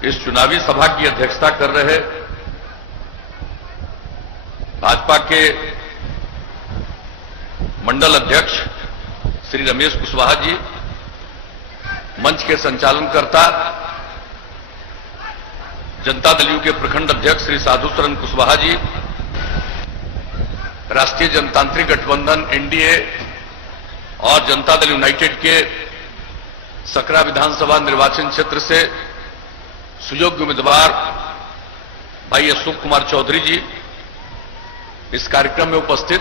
इस चुनावी सभा की अध्यक्षता कर रहे भाजपा के मंडल अध्यक्ष श्री रमेश कुशवाहा जी, मंच के संचालनकर्ता जनता दल यू के प्रखंड अध्यक्ष श्री साधु शरण कुशवाहा जी, राष्ट्रीय जनतांत्रिक गठबंधन एनडीए और जनता दल यूनाइटेड के सकरा विधानसभा निर्वाचन क्षेत्र से सुयोग्य उम्मीदवार भाई अशोक कुमार चौधरी जी, इस कार्यक्रम में उपस्थित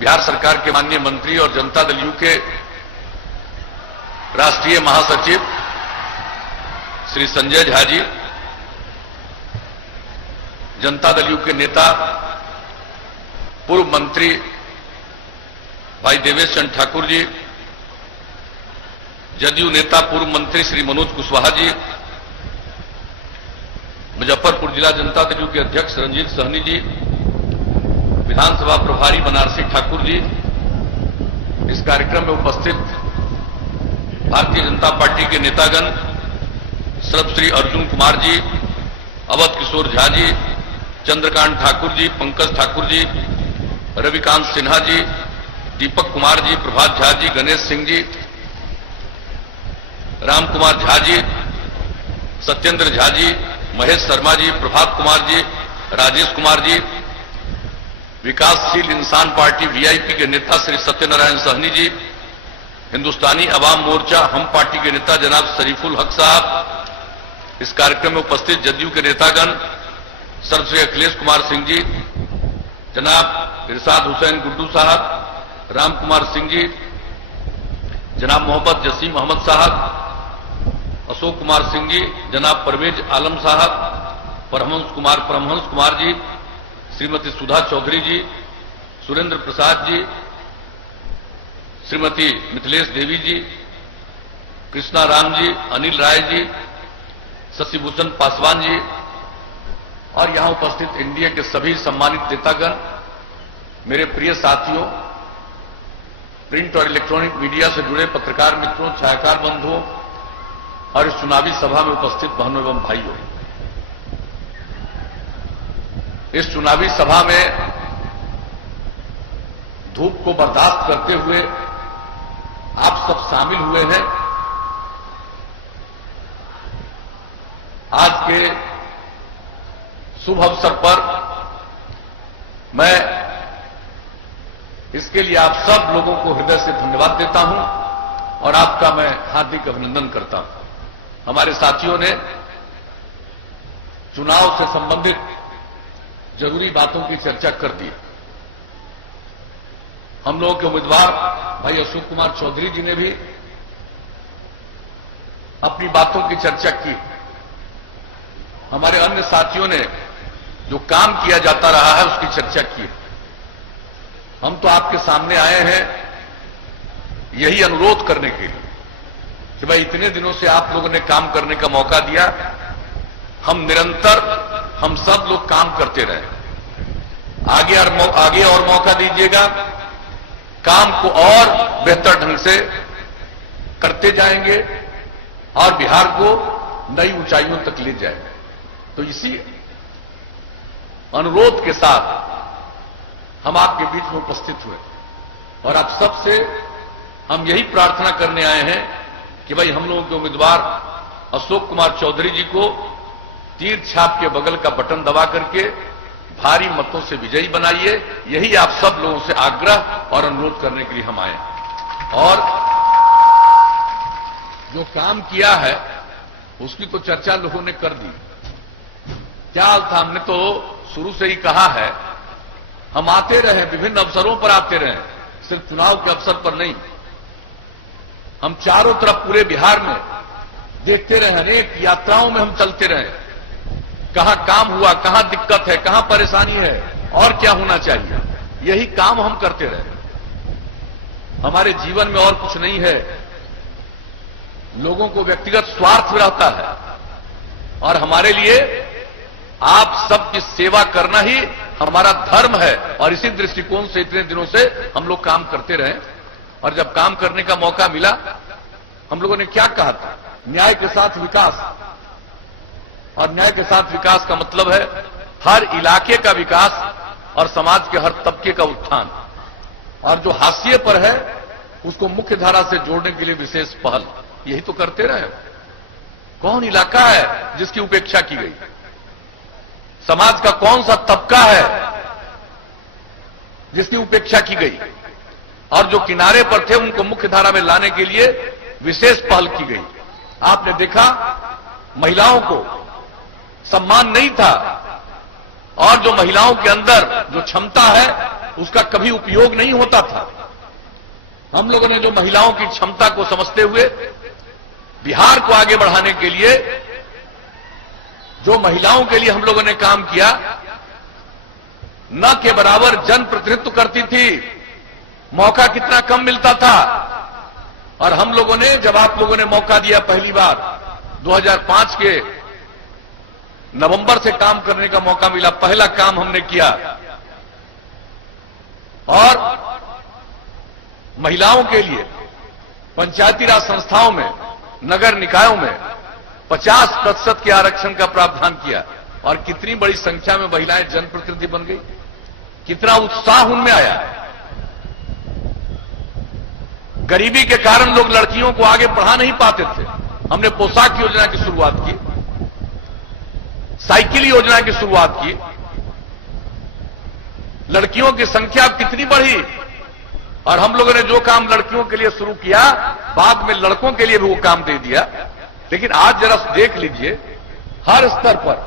बिहार सरकार के माननीय मंत्री और जनता दल यू के राष्ट्रीय महासचिव श्री संजय झा जी, जनता दल यू के नेता पूर्व मंत्री भाई देवेश चंद्र ठाकुर जी, जदयू नेता पूर्व मंत्री श्री मनोज कुशवाहा जी, मुजफ्फरपुर जिला जनता दल यू के अध्यक्ष रंजीत सहनी जी, विधानसभा प्रभारी बनारसी ठाकुर जी, इस कार्यक्रम में उपस्थित भारतीय जनता पार्टी के नेतागण सर्वश्री अर्जुन कुमार जी, अवध किशोर झा जी, चंद्रकांत ठाकुर जी, पंकज ठाकुर जी, रविकांत सिन्हा जी, दीपक कुमार जी, प्रभात झा जी, गणेश सिंह जी, राम कुमार झा जी, सत्येंद्र झा जी, महेश शर्मा जी, प्रभात कुमार जी, राजेश कुमार जी, विकासशील इंसान पार्टी वीआईपी के नेता श्री सत्यनारायण सहनी जी, हिंदुस्तानी अवाम मोर्चा हम पार्टी के नेता जनाब शरीफुल हक साहब, इस कार्यक्रम में उपस्थित जदयू के नेतागण सर्वश्री अखिलेश कुमार सिंह जी, जनाब इरशाद हुसैन गुड्डू साहब, राम कुमार सिंह जी, जनाब मोहम्मद जसीम अहमद साहब, अशोक कुमार सिंह जी, जनाब परवेज आलम साहब, परमहंस कुमार जी, श्रीमती सुधा चौधरी जी, सुरेंद्र प्रसाद जी, श्रीमती मिथिलेश देवी जी, कृष्णा राम जी, अनिल राय जी, शशिभूषण पासवान जी और यहां उपस्थित एनडीए के सभी सम्मानित नेतागण, मेरे प्रिय साथियों, प्रिंट और इलेक्ट्रॉनिक मीडिया से जुड़े पत्रकार मित्रों, छायाकार बंधुओं और इस चुनावी सभा में उपस्थित बहनों एवं भाइयों, इस चुनावी सभा में धूप को बर्दाश्त करते हुए आप सब शामिल हुए हैं। आज के शुभ अवसर पर मैं इसके लिए आप सब लोगों को हृदय से धन्यवाद देता हूं और आपका मैं हार्दिक अभिनंदन करता हूं। हमारे साथियों ने चुनाव से संबंधित जरूरी बातों की चर्चा कर दी। हम लोगों के उम्मीदवार भाई अशोक कुमार चौधरी जी ने भी अपनी बातों की चर्चा की। हमारे अन्य साथियों ने जो काम किया जाता रहा है उसकी चर्चा की। हम तो आपके सामने आए हैं यही अनुरोध करने के लिए कि भाई इतने दिनों से आप लोगों ने काम करने का मौका दिया, हम निरंतर हम सब लोग काम करते रहे। आगे और मौका दीजिएगा, काम को और बेहतर ढंग से करते जाएंगे और बिहार को नई ऊंचाइयों तक ले जाएंगे। तो इसी अनुरोध के साथ हम आपके बीच में उपस्थित हुए और आप सबसे हम यही प्रार्थना करने आए हैं कि भाई हम लोगों के उम्मीदवार अशोक कुमार चौधरी जी को तीर छाप के बगल का बटन दबा करके भारी मतों से विजयी बनाइए। यही आप सब लोगों से आग्रह और अनुरोध करने के लिए हम आए। और जो काम किया है उसकी तो चर्चा लोगों ने कर दी। क्या हाल था, हमने तो शुरू से ही कहा है, हम आते रहे, विभिन्न अवसरों पर आते रहे, सिर्फ चुनाव के अवसर पर नहीं। हम चारों तरफ पूरे बिहार में देखते रहे, अनेक यात्राओं में हम चलते रहे, कहां काम हुआ, कहां दिक्कत है, कहां परेशानी है और क्या होना चाहिए, यही काम हम करते रहे। हमारे जीवन में और कुछ नहीं है। लोगों को व्यक्तिगत स्वार्थ रहता है और हमारे लिए आप सबकी सेवा करना ही हमारा धर्म है और इसी दृष्टिकोण से इतने दिनों से हम लोग काम करते रहे। और जब काम करने का मौका मिला, हम लोगों ने क्या कहा था, न्याय के साथ विकास, और न्याय के साथ विकास का मतलब है हर इलाके का विकास और समाज के हर तबके का उत्थान, और जो हाशिए पर है उसको मुख्य धारा से जोड़ने के लिए विशेष पहल। यही तो करते रहे। कौन इलाका है जिसकी उपेक्षा की गई? समाज का कौन सा तबका है जिसकी उपेक्षा की गई? और जो किनारे पर थे उनको मुख्य धारा में लाने के लिए विशेष पहल की गई। आपने देखा महिलाओं को सम्मान नहीं था, और जो महिलाओं के अंदर जो क्षमता है उसका कभी उपयोग नहीं होता था। हम लोगों ने जो महिलाओं की क्षमता को समझते हुए बिहार को आगे बढ़ाने के लिए जो महिलाओं के लिए हम लोगों ने काम किया, न के बराबर जनप्रतिनिधित्व करती थी, मौका कितना कम मिलता था। और हम लोगों ने, जब आप लोगों ने मौका दिया पहली बार 2005 के नवंबर से काम करने का मौका मिला, पहला काम हमने किया और महिलाओं के लिए पंचायती राज संस्थाओं में, नगर निकायों में 50% के आरक्षण का प्रावधान किया। और कितनी बड़ी संख्या में महिलाएं जनप्रतिनिधि बन गई, कितना उत्साह उनमें आया। गरीबी के कारण लोग लड़कियों को आगे बढ़ा नहीं पाते थे। हमने पोशाक योजना की शुरुआत की, साइकिल योजना की शुरुआत की। लड़कियों की संख्या कितनी बढ़ी, और हम लोगों ने जो काम लड़कियों के लिए शुरू किया, बाद में लड़कों के लिए भी वो काम दे दिया। लेकिन आज जरा देख लीजिए, हर स्तर पर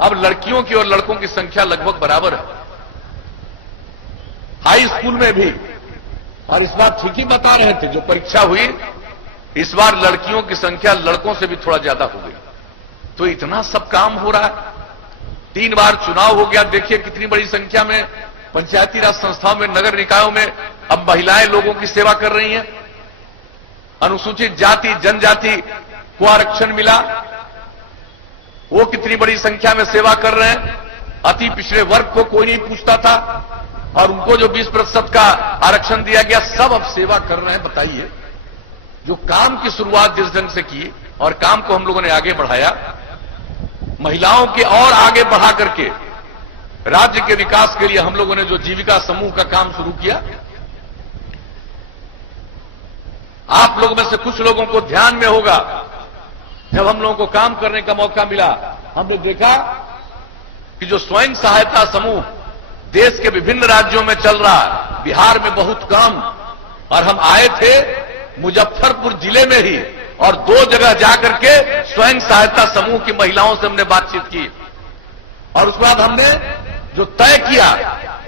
अब लड़कियों की और लड़कों की संख्या लगभग बराबर है। हाई स्कूल में भी, और इस बार ठीक ही बता रहे थे, जो परीक्षा हुई इस बार लड़कियों की संख्या लड़कों से भी थोड़ा ज्यादा हो गई। तो इतना सब काम हो रहा है। 3 बार चुनाव हो गया, देखिए कितनी बड़ी संख्या में पंचायती राज संस्थाओं में, नगर निकायों में अब महिलाएं लोगों की सेवा कर रही हैं। अनुसूचित जाति जनजाति को आरक्षण मिला, वो कितनी बड़ी संख्या में सेवा कर रहे हैं। अति पिछड़े वर्ग को कोई नहीं पूछता था, और उनको जो 20% का आरक्षण दिया गया, सब अब सेवा कर रहे हैं। बताइए, जो काम की शुरुआत जिस ढंग से की और काम को हम लोगों ने आगे बढ़ाया, महिलाओं के और आगे बढ़ा करके राज्य के विकास के लिए हम लोगों ने जो जीविका समूह का काम शुरू किया। आप लोगों में से कुछ लोगों को ध्यान में होगा, जब हम लोगों को काम करने का मौका मिला, हमने देखा कि जो स्वयं सहायता समूह देश के विभिन्न राज्यों में चल रहा है, बिहार में बहुत कम। और हम आए थे मुजफ्फरपुर जिले में ही, और 2 जगह जाकर के स्वयं सहायता समूह की महिलाओं से हमने बातचीत की। और उसके बाद हमने जो तय किया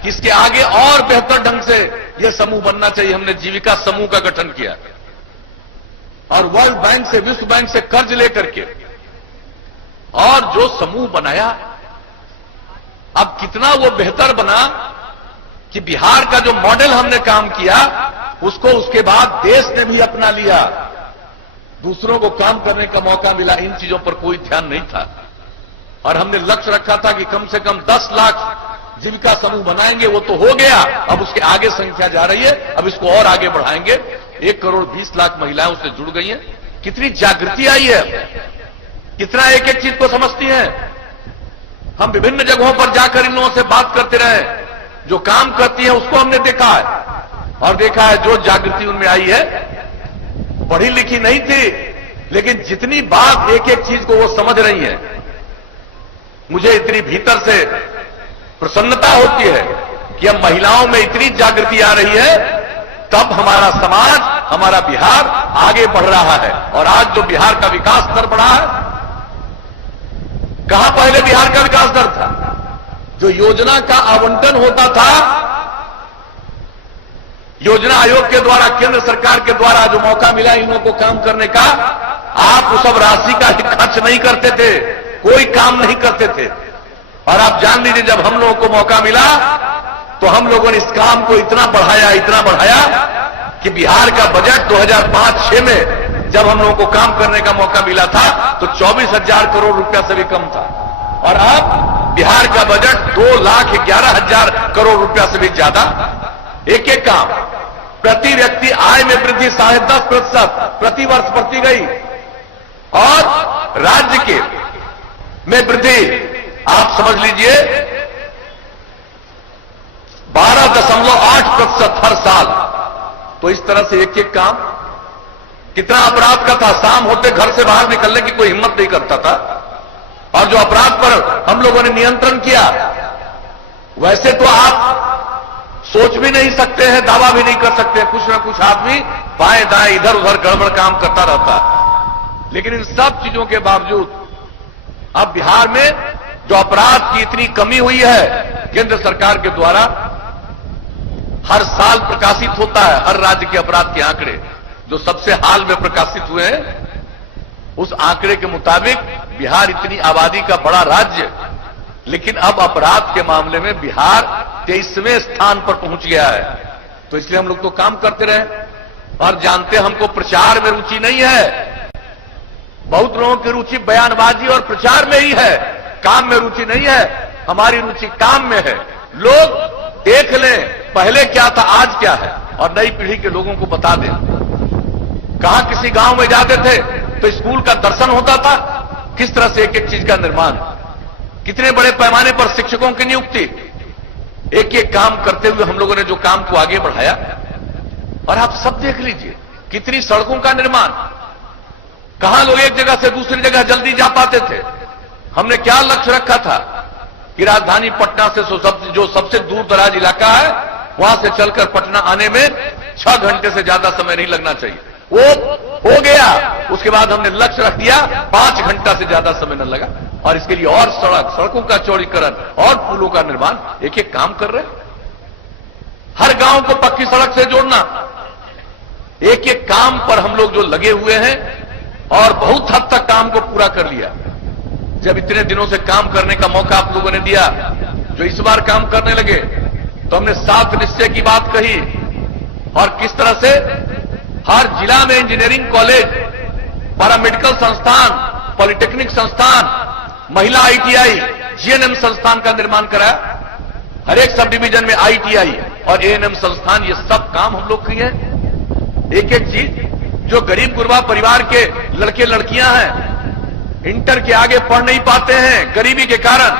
कि इसके आगे और बेहतर ढंग से यह समूह बनना चाहिए, हमने जीविका समूह का गठन किया। और वर्ल्ड बैंक से, विश्व बैंक से कर्ज लेकर के, और जो समूह बनाया, अब कितना वो बेहतर बना कि बिहार का जो मॉडल हमने काम किया, उसको उसके बाद देश ने भी अपना लिया। दूसरों को काम करने का मौका मिला। इन चीजों पर कोई ध्यान नहीं था, और हमने लक्ष्य रखा था कि कम से कम 10 लाख जीविका समूह बनाएंगे। वो तो हो गया, अब उसके आगे संख्या जा रही है, अब इसको और आगे बढ़ाएंगे। 1 करोड़ 20 लाख महिलाएं उससे जुड़ गई हैं। कितनी जागृति आई है, कितना एक एक चीज को समझती हैं। हम विभिन्न जगहों पर जाकर इन लोगों से बात करते रहे, जो काम करती है उसको हमने देखा है, और देखा है जो जागृति उनमें आई है। पढ़ी लिखी नहीं थी, लेकिन जितनी बात एक एक चीज को वो समझ रही है, मुझे इतनी भीतर से प्रसन्नता होती है कि अब महिलाओं में इतनी जागृति आ रही है, तब हमारा समाज, हमारा बिहार आगे बढ़ रहा है। और आज जो बिहार का विकास दर बढ़ा है, कहां पहले बिहार का विकास दर था? जो योजना का आवंटन होता था, योजना आयोग के द्वारा, केंद्र सरकार के द्वारा जो मौका मिला इन लोगों को काम करने का, आप उस सब राशि का ही खर्च नहीं करते थे, कोई काम नहीं करते थे। और आप जान लीजिए, जब हम लोगों को मौका मिला तो हम लोगों ने इस काम को इतना बढ़ाया कि बिहार का बजट 2005-06 में जब हम लोगों को काम करने का मौका मिला था तो 24,000 करोड़ रुपया से भी कम था, और अब बिहार का बजट 2,11,000 करोड़ रुपया से भी ज्यादा। एक एक काम प्रति व्यक्ति आय में वृद्धि 10.5% प्रति वर्ष बढ़ती गई और राज्य के में वृद्धि आप समझ लीजिए 12.8% हर साल। तो इस तरह से एक एक काम, कितना अपराध का था, शाम होते घर से बाहर निकलने की कोई हिम्मत नहीं करता था। और जो अपराध पर हम लोगों ने नियंत्रण किया, वैसे तो आप सोच भी नहीं सकते हैं, दावा भी नहीं कर सकते, कुछ ना कुछ आदमी बाएं दाएं इधर उधर गड़बड़ काम करता रहता। लेकिन इन सब चीजों के बावजूद अब बिहार में जो अपराध की इतनी कमी हुई है, केंद्र सरकार के द्वारा हर साल प्रकाशित होता है, हर राज्य के अपराध के आंकड़े जो सबसे हाल में प्रकाशित हुए हैं, उस आंकड़े के मुताबिक बिहार इतनी आबादी का बड़ा राज्य, लेकिन अब अपराध के मामले में बिहार 23वें स्थान पर पहुंच गया है। तो इसलिए हम लोग तो काम करते रहे और जानते हमको प्रचार में रुचि नहीं है। बहुत लोगों की रुचि बयानबाजी और प्रचार में ही है, काम में रुचि नहीं है। हमारी रुचि काम में है। लोग देख लें पहले क्या था, आज क्या है, और नई पीढ़ी के लोगों को बता दें। कहां किसी गांव में जाते थे तो स्कूल का दर्शन होता था, किस तरह से एक एक चीज का निर्माण, कितने बड़े पैमाने पर शिक्षकों की नियुक्ति, एक एक काम करते हुए हम लोगों ने जो काम को आगे बढ़ाया। और आप सब देख लीजिए कितनी सड़कों का निर्माण, कहां लोग एक जगह से दूसरी जगह जल्दी जा पाते थे। हमने क्या लक्ष्य रखा था कि राजधानी पटना से जो सबसे दूर दराज इलाका है, वहां से चलकर पटना आने में 6 घंटे से ज्यादा समय नहीं लगना चाहिए। वो हो गया। उसके बाद हमने लक्ष्य रख दिया 5 घंटा से ज्यादा समय न लगा। और इसके लिए और सड़कों का चौड़ीकरण और पुलों का निर्माण, एक एक काम कर रहे हैं। हर गांव को पक्की सड़क से जोड़ना, एक एक काम पर हम लोग जो लगे हुए हैं और बहुत हद तक काम को पूरा कर लिया। जब इतने दिनों से काम करने का मौका आप लोगों ने दिया, जो इस बार काम करने लगे, तो हमने 7 निश्चय की बात कही और किस तरह से हर जिला में इंजीनियरिंग कॉलेज, पैरामेडिकल संस्थान, पॉलिटेक्निक संस्थान, महिला आईटीआई, जीएनएम संस्थान का निर्माण कराया। हर एक सब डिवीजन में आईटीआई और एएनएम संस्थान, ये सब काम हम लोग किए। एक एक चीज, जो गरीब गुरबा परिवार के लड़के लड़कियां हैं, इंटर के आगे पढ़ नहीं पाते हैं गरीबी के कारण,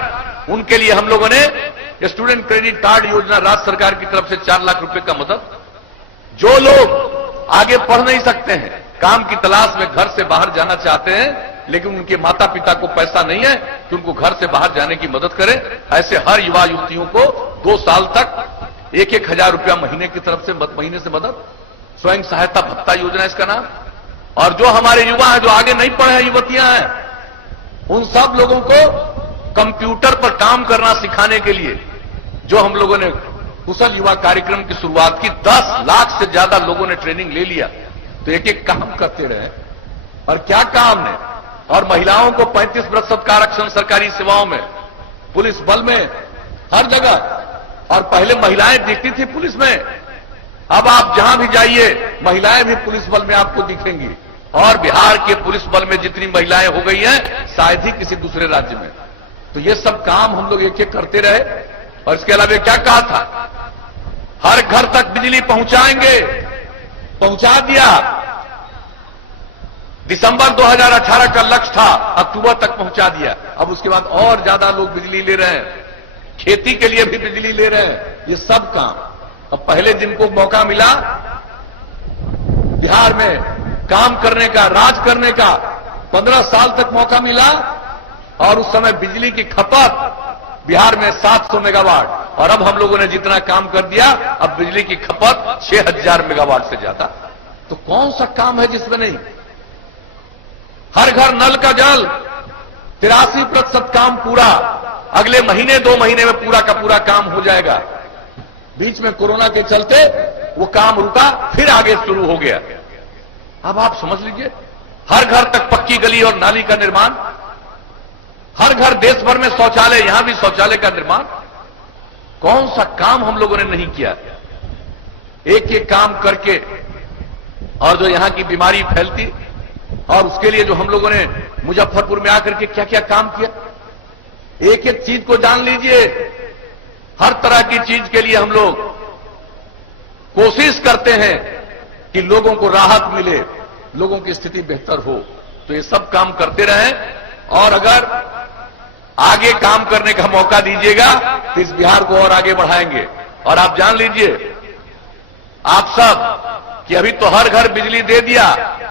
उनके लिए हम लोगों ने स्टूडेंट क्रेडिट कार्ड योजना राज्य सरकार की तरफ से 4 लाख रुपए का मदद। जो लोग आगे पढ़ नहीं सकते हैं, काम की तलाश में घर से बाहर जाना चाहते हैं, लेकिन उनके माता पिता को पैसा नहीं है कि उनको घर से बाहर जाने की मदद करें, ऐसे हर युवा युवतियों को 2 साल तक 1-1 हजार रुपया महीने की तरफ से महीने से मदद। स्वयं सहायता भत्ता योजना इसका नाम। और जो हमारे युवा हैं, जो आगे नहीं पढ़े हैं, युवतियां हैं, उन सब लोगों को कंप्यूटर पर काम करना सिखाने के लिए जो हम लोगों ने कुशल युवा कार्यक्रम की शुरुआत की, 10 लाख से ज्यादा लोगों ने ट्रेनिंग ले लिया। तो एक एक काम करते रहे। और क्या काम ने। और महिलाओं को 35% का आरक्षण सरकारी सेवाओं में, पुलिस बल में, हर जगह। और पहले महिलाएं दिखती थी पुलिस में, अब आप जहां भी जाइए महिलाएं भी पुलिस बल में आपको दिखेंगी। और बिहार के पुलिस बल में जितनी महिलाएं हो गई हैं, शायद ही किसी दूसरे राज्य में। तो ये सब काम हम लोग एक एक करते रहे। और इसके अलावा क्या कहा था, हर घर तक बिजली पहुंचाएंगे, पहुंचा दिया। दिसंबर 2018 का लक्ष्य था, अक्टूबर तक पहुंचा दिया। अब उसके बाद और ज्यादा लोग बिजली ले रहे हैं, खेती के लिए भी बिजली ले रहे हैं। ये सब काम अब पहले जिनको मौका मिला बिहार में काम करने का, राज करने का, 15 साल तक मौका मिला। और उस समय बिजली की खपत बिहार में 700 मेगावाट, और अब हम लोगों ने जितना काम कर दिया, अब बिजली की खपत 6000 मेगावाट से ज्यादा। तो कौन सा काम है जिसमें नहीं। हर घर नल का जल, 83% काम पूरा। अगले महीने 2 महीने में पूरा का पूरा काम हो जाएगा। बीच में कोरोना के चलते वो काम रुका, फिर आगे शुरू हो गया। अब आप समझ लीजिए, हर घर तक पक्की गली और नाली का निर्माण, हर घर देश भर में शौचालय, यहां भी शौचालय का निर्माण। कौन सा काम हम लोगों ने नहीं किया। एक एक काम करके, और जो यहां की बीमारी फैलती, और उसके लिए जो हम लोगों ने मुजफ्फरपुर में आकर के क्या क्या काम किया, एक एक चीज को जान लीजिए। हर तरह की चीज के लिए हम लोग कोशिश करते हैं कि लोगों को राहत मिले, लोगों की स्थिति बेहतर हो। तो ये सब काम करते रहें, और अगर आगे काम करने का मौका दीजिएगा तो इस बिहार को और आगे बढ़ाएंगे। और आप जान लीजिए आप सब कि अभी तो हर घर बिजली दे दिया,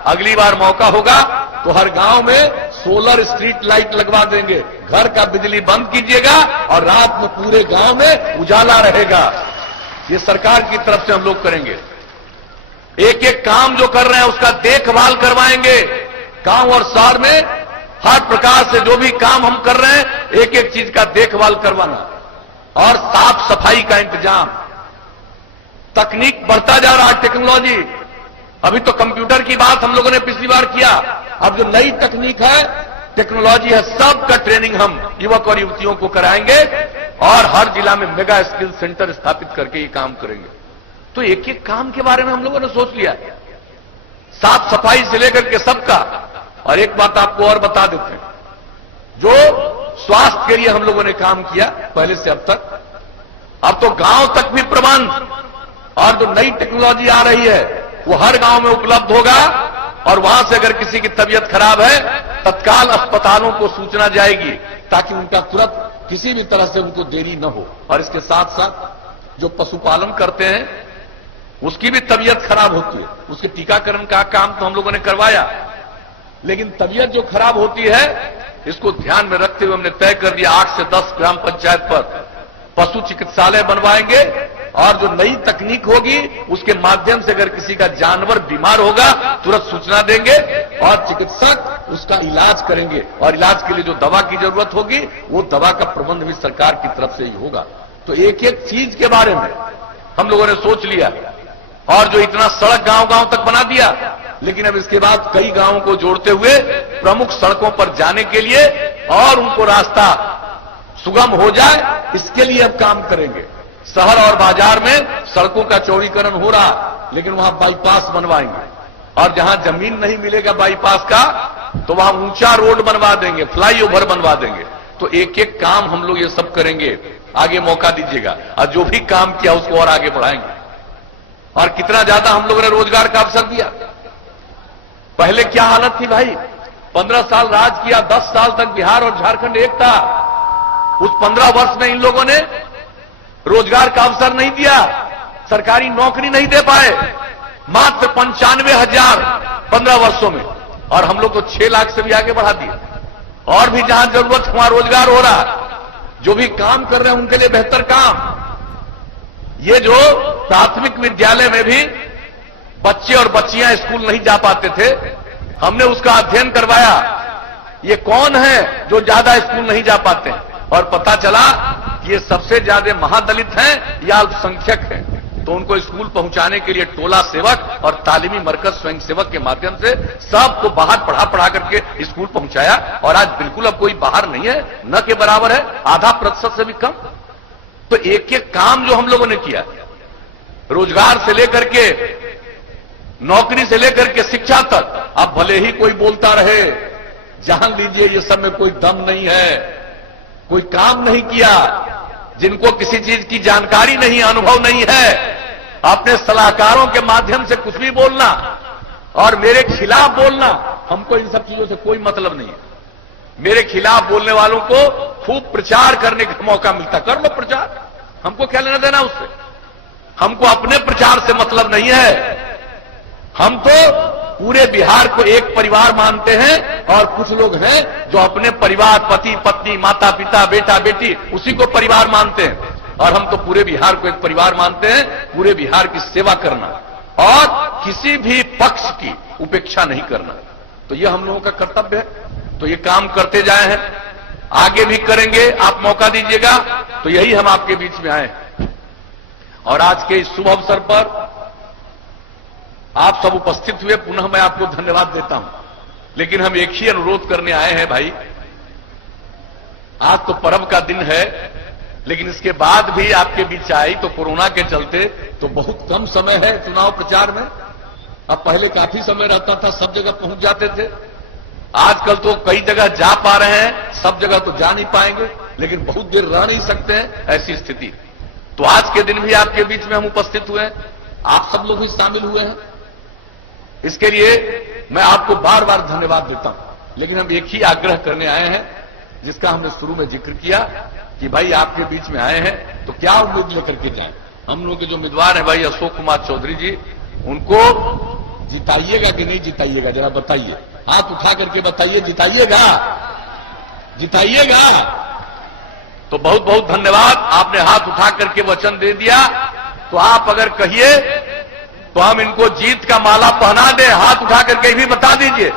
अगली बार मौका होगा तो हर गांव में सोलर स्ट्रीट लाइट लगवा देंगे। घर का बिजली बंद कीजिएगा और रात में पूरे गांव में उजाला रहेगा। ये सरकार की तरफ से हम लोग करेंगे। एक एक काम जो कर रहे हैं उसका देखभाल करवाएंगे। गांव और शहर में हर प्रकार से जो भी काम हम कर रहे हैं एक एक चीज का देखभाल करवाना, और साफ सफाई का इंतजाम। तकनीक बढ़ता जा रहा है, टेक्नोलॉजी। अभी तो कंप्यूटर की बात हम लोगों ने पिछली बार किया, अब जो नई तकनीक है, टेक्नोलॉजी है, सबका ट्रेनिंग हम युवक और युवतियों को कराएंगे और हर जिला में मेगा स्किल सेंटर स्थापित करके ये काम करेंगे। तो एक एक काम के बारे में हम लोगों ने सोच लिया, साफ सफाई से लेकर के सबका। और एक बात आपको और बता देते हैं, जो स्वास्थ्य के लिए हम लोगों ने काम किया पहले से अब तक, अब तो गांव तक भी प्रबंध, और जो नई टेक्नोलॉजी आ रही है वो हर गांव में उपलब्ध होगा। और वहां से अगर किसी की तबीयत खराब है, तत्काल अस्पतालों को सूचना जाएगी ताकि उनका तुरंत किसी भी तरह से उनको देरी न हो। और इसके साथ साथ जो पशुपालन करते हैं उसकी भी तबीयत खराब होती है, उसके टीकाकरण का काम तो हम लोगों ने करवाया, लेकिन तबीयत जो खराब होती है इसको ध्यान में रखते हुए हमने तय कर दिया 8 से 10 ग्राम पंचायत पर पशु चिकित्सालय बनवाएंगे। और जो नई तकनीक होगी उसके माध्यम से अगर किसी का जानवर बीमार होगा तुरंत सूचना देंगे और चिकित्सक उसका इलाज करेंगे। और इलाज के लिए जो दवा की जरूरत होगी वो दवा का प्रबंध भी सरकार की तरफ से ही होगा। तो एक एक चीज के बारे में हम लोगों ने सोच लिया। और जो इतना सड़क गांव गांव तक बना दिया, लेकिन अब इसके बाद कई गांवों को जोड़ते हुए प्रमुख सड़कों पर जाने के लिए और उनको रास्ता सुगम हो जाए, इसके लिए अब काम करेंगे। शहर और बाजार में सड़कों का चौड़ीकरण हो रहा, लेकिन वहां बाईपास बनवाएंगे। और जहां जमीन नहीं मिलेगा बाईपास का तो वहां ऊंचा रोड बनवा देंगे, फ्लाईओवर बनवा देंगे। तो एक एक काम हम लोग ये सब करेंगे। आगे मौका दीजिएगा, और जो भी काम किया उसको और आगे बढ़ाएंगे। और कितना ज्यादा हम लोगों ने रोजगार का अवसर दिया। पहले क्या हालत थी भाई, 15 साल राज किया, 10 साल तक बिहार और झारखंड एक था। उस 15 वर्ष में इन लोगों ने रोजगार का अवसर नहीं दिया, सरकारी नौकरी नहीं दे पाए। मात्र 95,000 15 वर्षों में, और हम लोग तो 6 लाख से भी आगे बढ़ा दिए। और भी जहां जरूरत वहां रोजगार हो रहा, जो भी काम कर रहे हैं उनके लिए बेहतर काम। ये जो प्राथमिक विद्यालय में भी बच्चे और बच्चियां स्कूल नहीं जा पाते थे, हमने उसका अध्ययन करवाया। ये कौन है जो ज्यादा स्कूल नहीं जा पाते हैं, और पता चला कि ये सबसे ज्यादा महादलित हैं या अल्पसंख्यक हैं। तो उनको स्कूल पहुंचाने के लिए टोला सेवक और तालीमी मरकज स्वयं सेवक के माध्यम से सबको बाहर पढ़ा करके स्कूल पहुंचाया। और आज बिल्कुल अब कोई बाहर नहीं है, न के बराबर है, आधा प्रतिशत से भी कम। तो एक एक काम जो हम लोगों ने किया, रोजगार से लेकर के नौकरी से लेकर के शिक्षा तक, अब भले ही कोई बोलता रहे, जान लीजिए ये सब में कोई दम नहीं है, कोई काम नहीं किया। जिनको किसी चीज की जानकारी नहीं, अनुभव नहीं है, अपने सलाहकारों के माध्यम से कुछ भी बोलना और मेरे खिलाफ बोलना, हमको इन सब चीजों से कोई मतलब नहीं है। मेरे खिलाफ बोलने वालों को खूब प्रचार करने का मौका मिलता, कर लो प्रचार, हमको क्या लेना देना उससे। हमको अपने प्रचार से मतलब नहीं है। हम तो पूरे बिहार को एक परिवार मानते हैं, और कुछ लोग हैं जो अपने परिवार, पति पत्नी, माता पिता, बेटा बेटी, उसी को परिवार मानते हैं। और हम तो पूरे बिहार को एक परिवार मानते हैं, पूरे बिहार की सेवा करना और किसी भी पक्ष की उपेक्षा नहीं करना। तो यह हम लोगों का कर्तव्य है। तो ये काम करते जाए हैं, आगे भी करेंगे। आप मौका दीजिएगा तो यही हम आपके बीच में आए। और आज के इस शुभ अवसर पर आप सब उपस्थित हुए, पुनः मैं आपको धन्यवाद देता हूं। लेकिन हम एक ही अनुरोध करने आए हैं भाई, आज तो पर्व का दिन है, लेकिन इसके बाद भी आपके बीच आई तो कोरोना के चलते तो बहुत कम समय है चुनाव प्रचार में। अब पहले काफी समय रहता था, सब जगह पहुंच जाते थे। आजकल तो कई जगह जा पा रहे हैं, सब जगह तो जा नहीं पाएंगे, लेकिन बहुत देर रह नहीं सकते हैं, ऐसी स्थिति। तो आज के दिन भी आपके बीच में हम उपस्थित हुए हैं। आप सब लोग भी शामिल हुए हैं। इसके लिए मैं आपको बार बार धन्यवाद देता हूं। लेकिन हम एक ही आग्रह करने आए हैं, जिसका हमने शुरू में जिक्र किया कि भाई आपके बीच में आए हैं तो क्या उम्मीद लेकर के जाएं। हम लोग के जो उम्मीदवार हैं भाई अशोक कुमार चौधरी जी, उनको जिताइएगा कि नहीं जिताइएगा, जरा बताइए, हाथ उठा करके बताइए, जिताइएगा, जिताइएगा। तो बहुत बहुत धन्यवाद, आपने हाथ उठा करके वचन दे दिया। तो आप अगर कहिए तो हम इनको जीत का माला पहना दें, हाथ उठा करके भी बता दीजिए।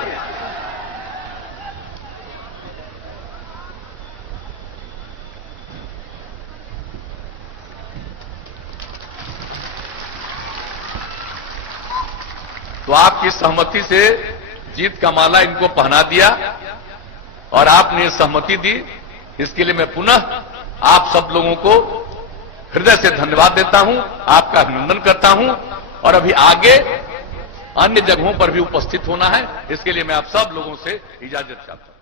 तो आपकी सहमति से जीत का माला इनको पहना दिया और आपने सहमति दी। इसके लिए मैं पुनः आप सब लोगों को हृदय से धन्यवाद देता हूं, आपका अभिनंदन करता हूं। और अभी आगे अन्य जगहों पर भी उपस्थित होना है, इसके लिए मैं आप सब लोगों से इजाजत चाहता हूं।